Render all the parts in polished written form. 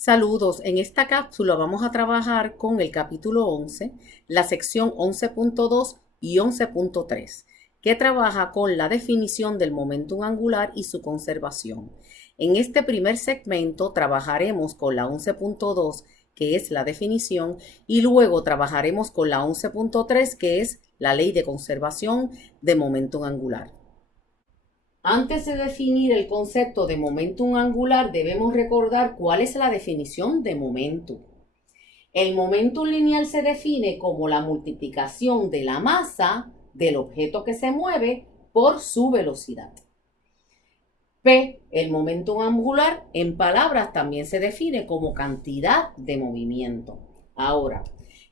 Saludos, en esta cápsula vamos a trabajar con el capítulo 11, la sección 11.2 y 11.3, que trabaja con la definición del momentum angular y su conservación. En este primer segmento trabajaremos con la 11.2, que es la definición, y luego trabajaremos con la 11.3, que es la ley de conservación de momentum angular. Antes de definir el concepto de momentum angular, debemos recordar cuál es la definición de momentum. El momentum lineal se define como la multiplicación de la masa del objeto que se mueve por su velocidad. P, el momentum angular, en palabras también se define como cantidad de movimiento. Ahora,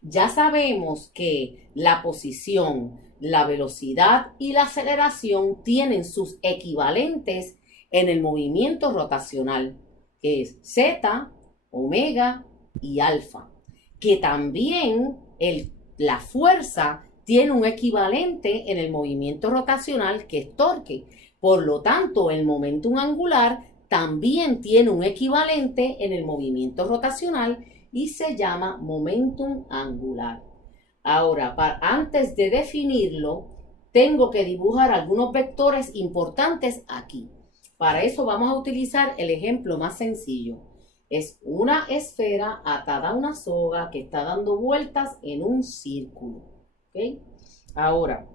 ya sabemos que la posición, la velocidad y la aceleración tienen sus equivalentes en el movimiento rotacional, que es z, omega y alfa, que también la fuerza tiene un equivalente en el movimiento rotacional, que es torque. Por lo tanto, el momentum angular también tiene un equivalente en el movimiento rotacional y se llama momentum angular. Ahora, antes de definirlo, tengo que dibujar algunos vectores importantes aquí. Para eso vamos a utilizar el ejemplo más sencillo. Es una esfera atada a una soga que está dando vueltas en un círculo. ¿Okay? Ahora,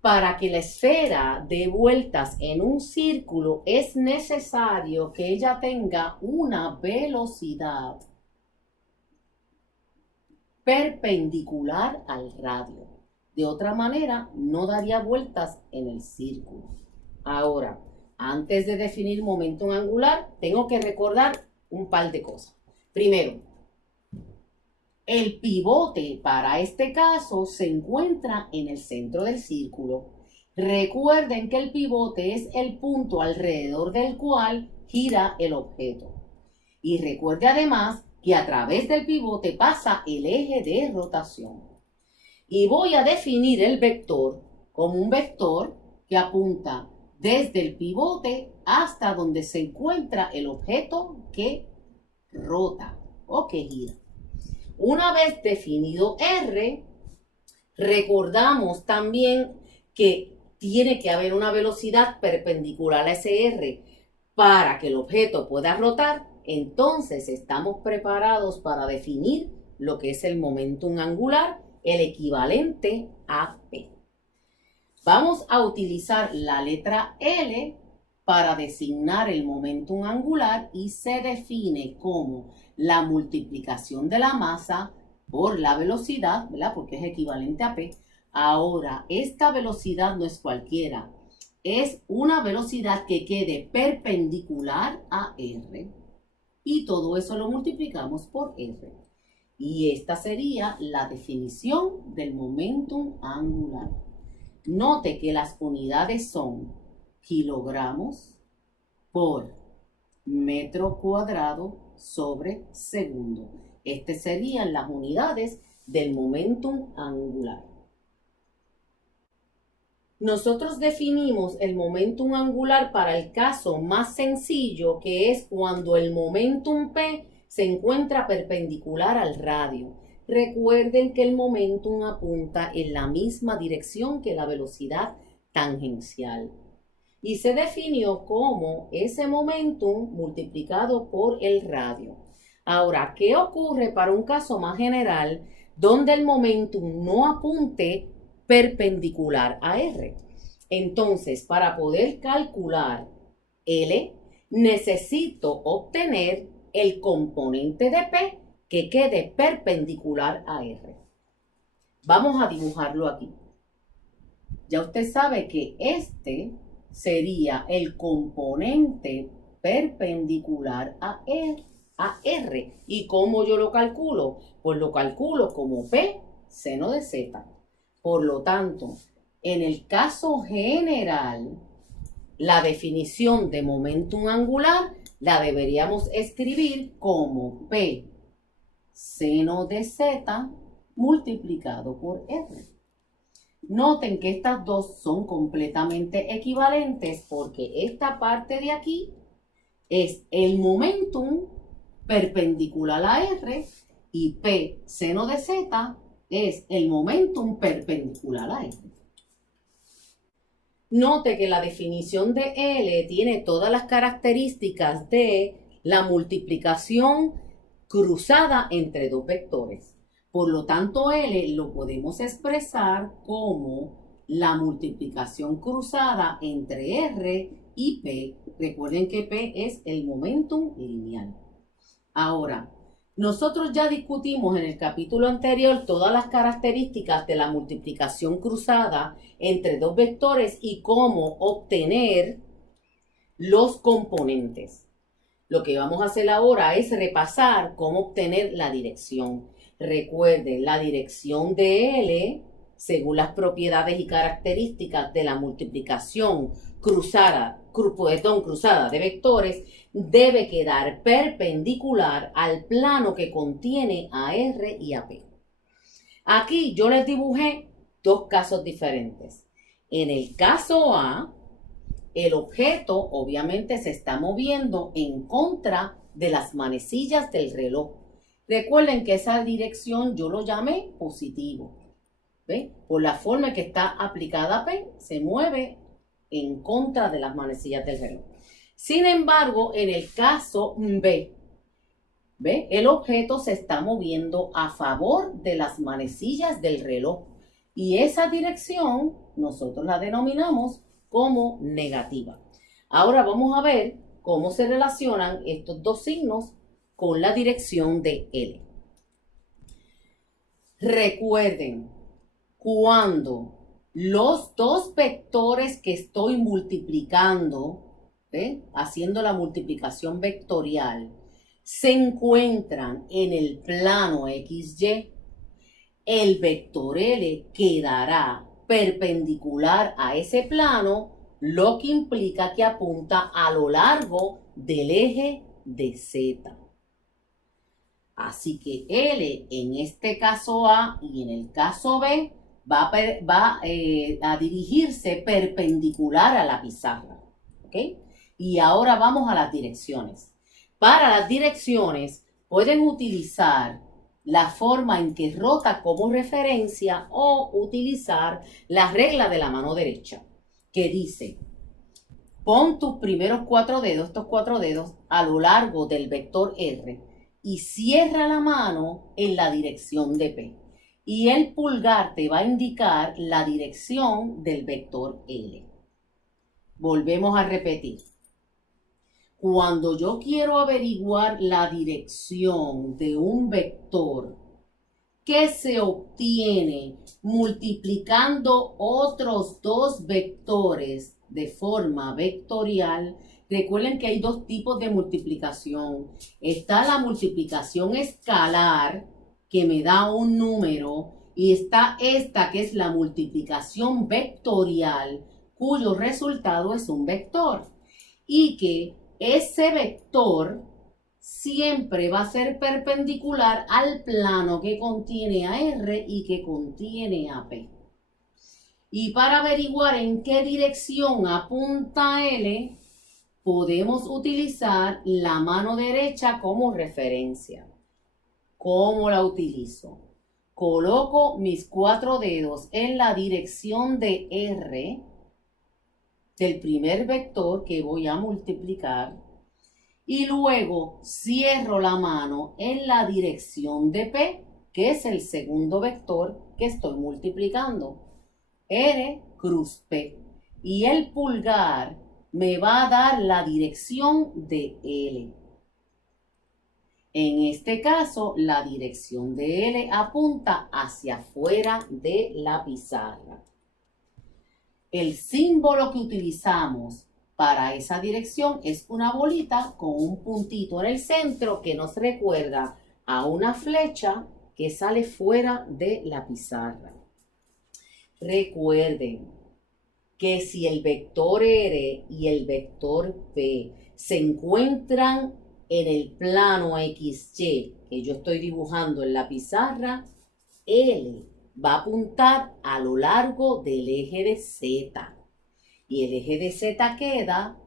para que la esfera dé vueltas en un círculo es necesario que ella tenga una velocidad perpendicular al radio. De otra manera, no daría vueltas en el círculo. Ahora, antes de definir momentum angular, tengo que recordar un par de cosas. Primero, el pivote para este caso se encuentra en el centro del círculo. Recuerden que el pivote es el punto alrededor del cual gira el objeto. Y recuerde además que a través del pivote pasa el eje de rotación. Y voy a definir el vector como un vector que apunta desde el pivote hasta donde se encuentra el objeto que rota o que gira. Una vez definido R, recordamos también que tiene que haber una velocidad perpendicular a ese R para que el objeto pueda rotar. Entonces estamos preparados para definir lo que es el momentum angular, el equivalente a P. Vamos a utilizar la letra L para designar el momentum angular y se define como la multiplicación de la masa por la velocidad, ¿verdad? Porque es equivalente a P. Ahora, esta velocidad no es cualquiera, es una velocidad que quede perpendicular a R y todo eso lo multiplicamos por R. Y esta sería la definición del momentum angular. Note que las unidades son kilogramos por metro cuadrado sobre segundo. Estas serían las unidades del momentum angular. Nosotros definimos el momentum angular para el caso más sencillo, que es cuando el momentum P se encuentra perpendicular al radio. Recuerden que el momentum apunta en la misma dirección que la velocidad tangencial. Y se definió como ese momentum multiplicado por el radio. Ahora, ¿qué ocurre para un caso más general donde el momentum no apunte perpendicular a R? Entonces, para poder calcular L, necesito obtener el componente de P que quede perpendicular a R. Vamos a dibujarlo aquí. Ya usted sabe que este sería el componente perpendicular a R. ¿Y cómo yo lo calculo? Pues lo calculo como P seno de Z. Por lo tanto, en el caso general, la definición de momentum angular la deberíamos escribir como P seno de Z multiplicado por R. Noten que estas dos son completamente equivalentes porque esta parte de aquí es el momentum perpendicular a R y P seno de Z es el momentum perpendicular a R. Note que la definición de L tiene todas las características de la multiplicación cruzada entre dos vectores. Por lo tanto, L lo podemos expresar como la multiplicación cruzada entre R y P. Recuerden que P es el momentum lineal. Ahora, nosotros ya discutimos en el capítulo anterior todas las características de la multiplicación cruzada entre dos vectores y cómo obtener los componentes. Lo que vamos a hacer ahora es repasar cómo obtener la dirección. Recuerden, la dirección de L, según las propiedades y características de la multiplicación cruzada de vectores, debe quedar perpendicular al plano que contiene a R y a P. Aquí yo les dibujé dos casos diferentes. En el caso A, el objeto obviamente se está moviendo en contra de las manecillas del reloj. Recuerden que esa dirección yo lo llamé positivo. ¿Ve? Por la forma en que está aplicada P, se mueve en contra de las manecillas del reloj. Sin embargo, en el caso B, ¿ve? El objeto se está moviendo a favor de las manecillas del reloj. Y esa dirección nosotros la denominamos como negativa. Ahora vamos a ver cómo se relacionan estos dos signos con la dirección de L. Recuerden, cuando los dos vectores que estoy multiplicando, haciendo la multiplicación vectorial, se encuentran en el plano XY, el vector L quedará perpendicular a ese plano, lo que implica que apunta a lo largo del eje de Z. Así que L en este caso A y en el caso B va a dirigirse perpendicular a la pizarra. ¿Ok? Y ahora vamos a las direcciones. Para las direcciones pueden utilizar la forma en que rota como referencia o utilizar la regla de la mano derecha, que dice: pon tus primeros estos cuatro dedos, a lo largo del vector R y cierra la mano en la dirección de P. Y el pulgar te va a indicar la dirección del vector L. Volvemos a repetir. Cuando yo quiero averiguar la dirección de un vector que se obtiene multiplicando otros dos vectores de forma vectorial, recuerden que hay dos tipos de multiplicación. Está la multiplicación escalar, que me da un número, y está esta que es la multiplicación vectorial, cuyo resultado es un vector. Y que ese vector siempre va a ser perpendicular al plano que contiene a R y que contiene a P. Y para averiguar en qué dirección apunta L, podemos utilizar la mano derecha como referencia. ¿Cómo la utilizo? Coloco mis cuatro dedos en la dirección de R, del primer vector que voy a multiplicar, y luego cierro la mano en la dirección de P, que es el segundo vector que estoy multiplicando. R cruz P. Y el pulgar me va a dar la dirección de L. En este caso, la dirección de L apunta hacia afuera de la pizarra. El símbolo que utilizamos para esa dirección es una bolita con un puntito en el centro que nos recuerda a una flecha que sale fuera de la pizarra. Recuerden que si el vector R y el vector P se encuentran en el plano XY que yo estoy dibujando en la pizarra, L va a apuntar a lo largo del eje de Z. Y el eje de Z queda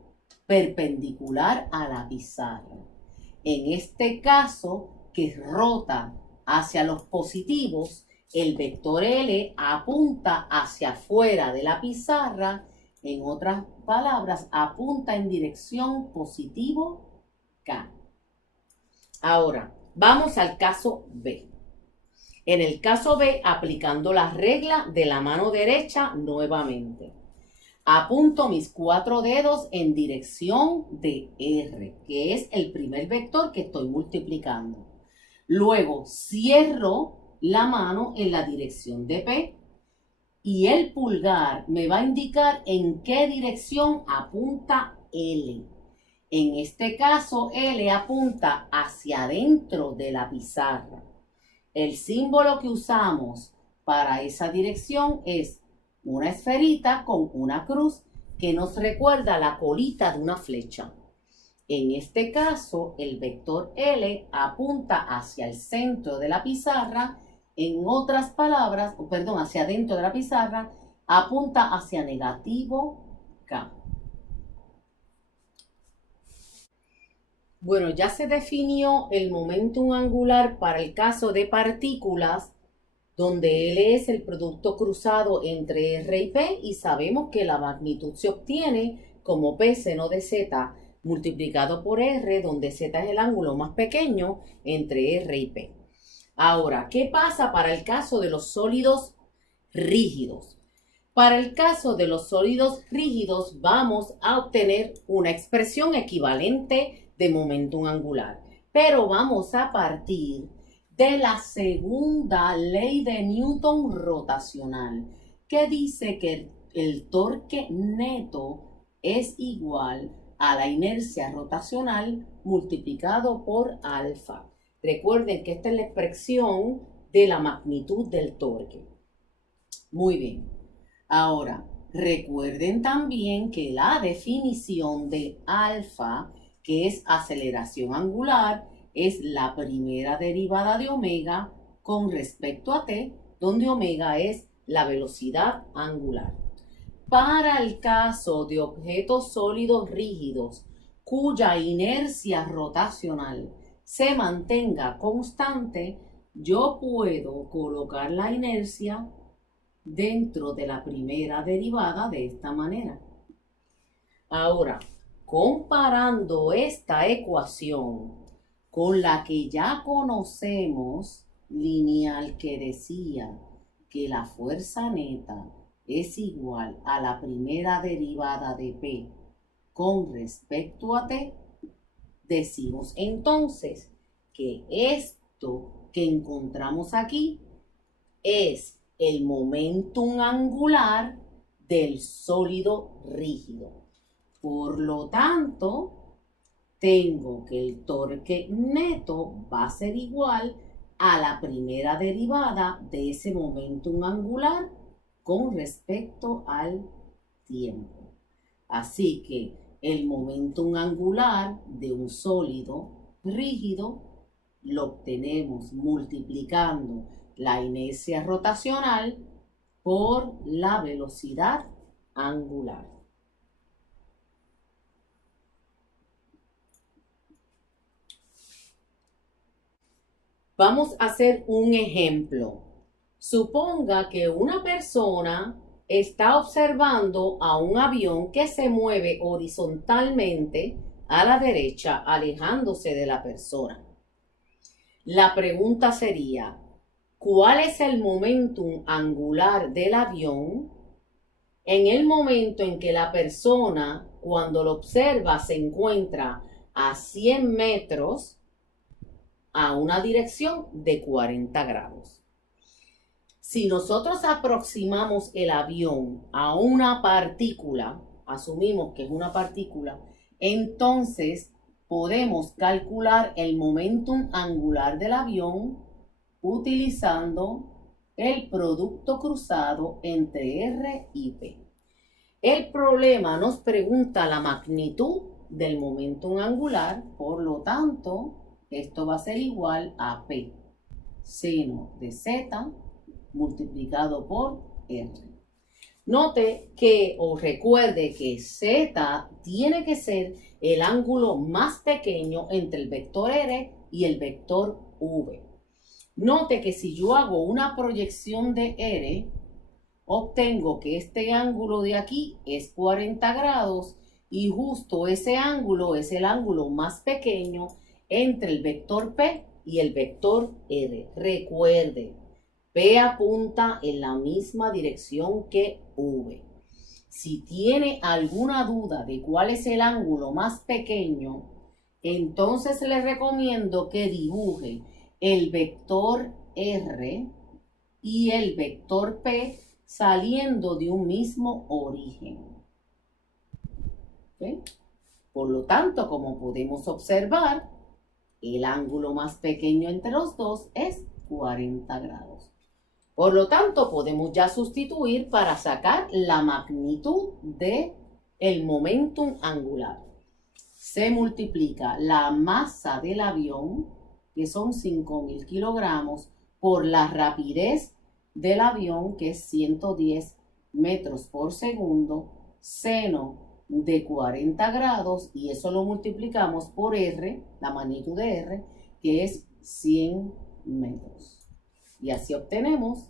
perpendicular a la pizarra. En este caso, que rota hacia los positivos, el vector L apunta hacia afuera de la pizarra. En otras palabras, apunta en dirección positivo K. Ahora, vamos al caso B. En el caso B, aplicando la regla de la mano derecha nuevamente. Apunto mis 4 dedos en dirección de R, que es el primer vector que estoy multiplicando. Luego cierro la mano en la dirección de P y el pulgar me va a indicar en qué dirección apunta L. En este caso, L apunta hacia adentro de la pizarra. El símbolo que usamos para esa dirección es una esferita con una cruz que nos recuerda la colita de una flecha. En este caso, el vector L apunta hacia el centro de la pizarra. En otras palabras, hacia adentro de la pizarra, apunta hacia negativo K. Bueno, ya se definió el momentum angular para el caso de partículas, donde L es el producto cruzado entre R y P, y sabemos que la magnitud se obtiene como P seno de Z multiplicado por R, donde Z es el ángulo más pequeño entre R y P. Ahora, ¿qué pasa para el caso de los sólidos rígidos? Para el caso de los sólidos rígidos vamos a obtener una expresión equivalente de momentum angular, pero vamos a partir de la segunda ley de Newton rotacional, que dice que el torque neto es igual a la inercia rotacional multiplicado por alfa. Recuerden que esta es la expresión de la magnitud del torque. Muy bien. Ahora, recuerden también que la definición de alfa, que es aceleración angular, es la primera derivada de omega con respecto a t, donde omega es la velocidad angular. Para el caso de objetos sólidos rígidos cuya inercia rotacional se mantenga constante, yo puedo colocar la inercia dentro de la primera derivada de esta manera. Ahora, comparando esta ecuación con la que ya conocemos, lineal, que decía que la fuerza neta es igual a la primera derivada de P con respecto a T, decimos entonces que esto que encontramos aquí es el momentum angular del sólido rígido. Por lo tanto, tengo que el torque neto va a ser igual a la primera derivada de ese momentum angular con respecto al tiempo. Así que el momentum angular de un sólido rígido lo obtenemos multiplicando la inercia rotacional por la velocidad angular. Vamos a hacer un ejemplo. Suponga que una persona está observando a un avión que se mueve horizontalmente a la derecha, alejándose de la persona. La pregunta sería, ¿cuál es el momentum angular del avión en el momento en que la persona, cuando lo observa, se encuentra a 100 metros a una dirección de 40 grados? Si nosotros aproximamos el avión a una partícula, asumimos que es una partícula, entonces podemos calcular el momentum angular del avión utilizando el producto cruzado entre R y P. El problema nos pregunta la magnitud del momentum angular, por lo tanto, esto va a ser igual a P seno de Z multiplicado por R. Note que, o recuerde que Z tiene que ser el ángulo más pequeño entre el vector R y el vector V. Note que si yo hago una proyección de R, obtengo que este ángulo de aquí es 40 grados y justo ese ángulo es el ángulo más pequeño entre el vector P y el vector R. Recuerde, P apunta en la misma dirección que V. Si tiene alguna duda de cuál es el ángulo más pequeño, entonces le recomiendo que dibuje el vector R y el vector P saliendo de un mismo origen. ¿Okay? Por lo tanto, como podemos observar, el ángulo más pequeño entre los dos es 40 grados. Por lo tanto, podemos ya sustituir para sacar la magnitud del momentum angular. Se multiplica la masa del avión, que son 5.000 kilogramos, por la rapidez del avión, que es 110 metros por segundo, seno de 40 grados, y eso lo multiplicamos por R, la magnitud de R, que es 100 metros. Y así obtenemos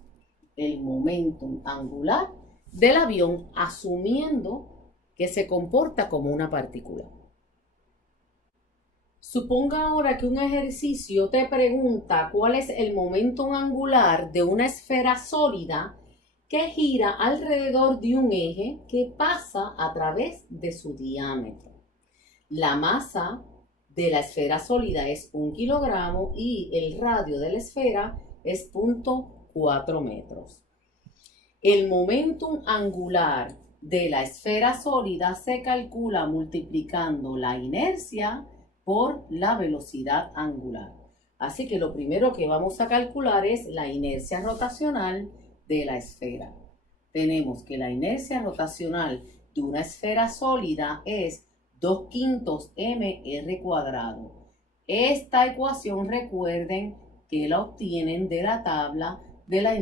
el momentum angular del avión, asumiendo que se comporta como una partícula. Suponga ahora que un ejercicio te pregunta cuál es el momentum angular de una esfera sólida que gira alrededor de un eje que pasa a través de su diámetro. La masa de la esfera sólida es 1 kilogramo y el radio de la esfera es 0.4 metros. El momentum angular de la esfera sólida se calcula multiplicando la inercia por la velocidad angular. Así que lo primero que vamos a calcular es la inercia rotacional de la esfera. Tenemos que la inercia rotacional de una esfera sólida es 2/5 mr cuadrado. Esta ecuación, recuerden que la obtienen de la tabla de las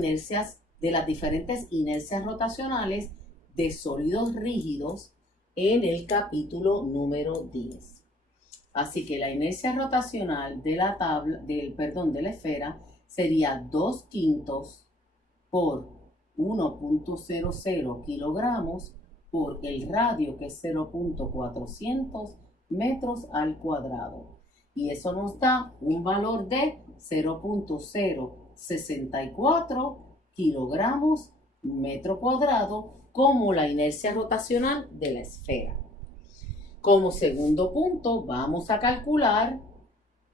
diferentes inercias rotacionales de sólidos rígidos en el capítulo número 10. Así que la inercia rotacional de la esfera sería 2/5 por 1.00 kilogramos por el radio, que es 0.400 metros al cuadrado. Y eso nos da un valor de 0.064 kilogramos metro cuadrado como la inercia rotacional de la esfera. Como segundo punto, vamos a calcular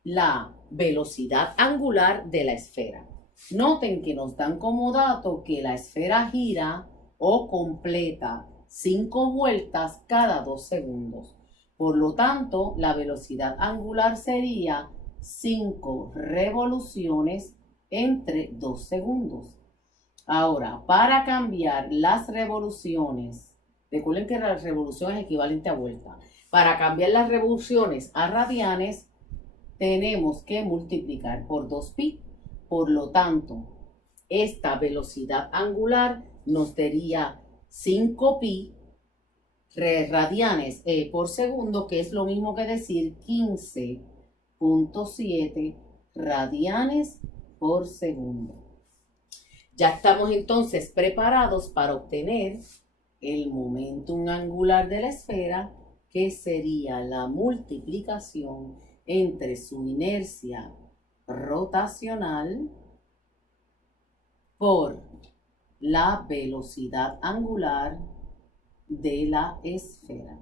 la velocidad angular de la esfera. Noten que nos dan como dato que la esfera gira o completa 5 vueltas cada 2 segundos. Por lo tanto, la velocidad angular sería 5 revoluciones entre 2 segundos. Ahora, para cambiar las revoluciones, recuerden que la revolución es equivalente a vuelta. Para cambiar las revoluciones a radianes, tenemos que multiplicar por 2pi. Por lo tanto, esta velocidad angular nos daría 5pi radianes por segundo, que es lo mismo que decir 15.7 radianes por segundo. Ya estamos entonces preparados para obtener el momentum angular de la esfera, que sería la multiplicación entre su inercia rotacional por la velocidad angular de la esfera.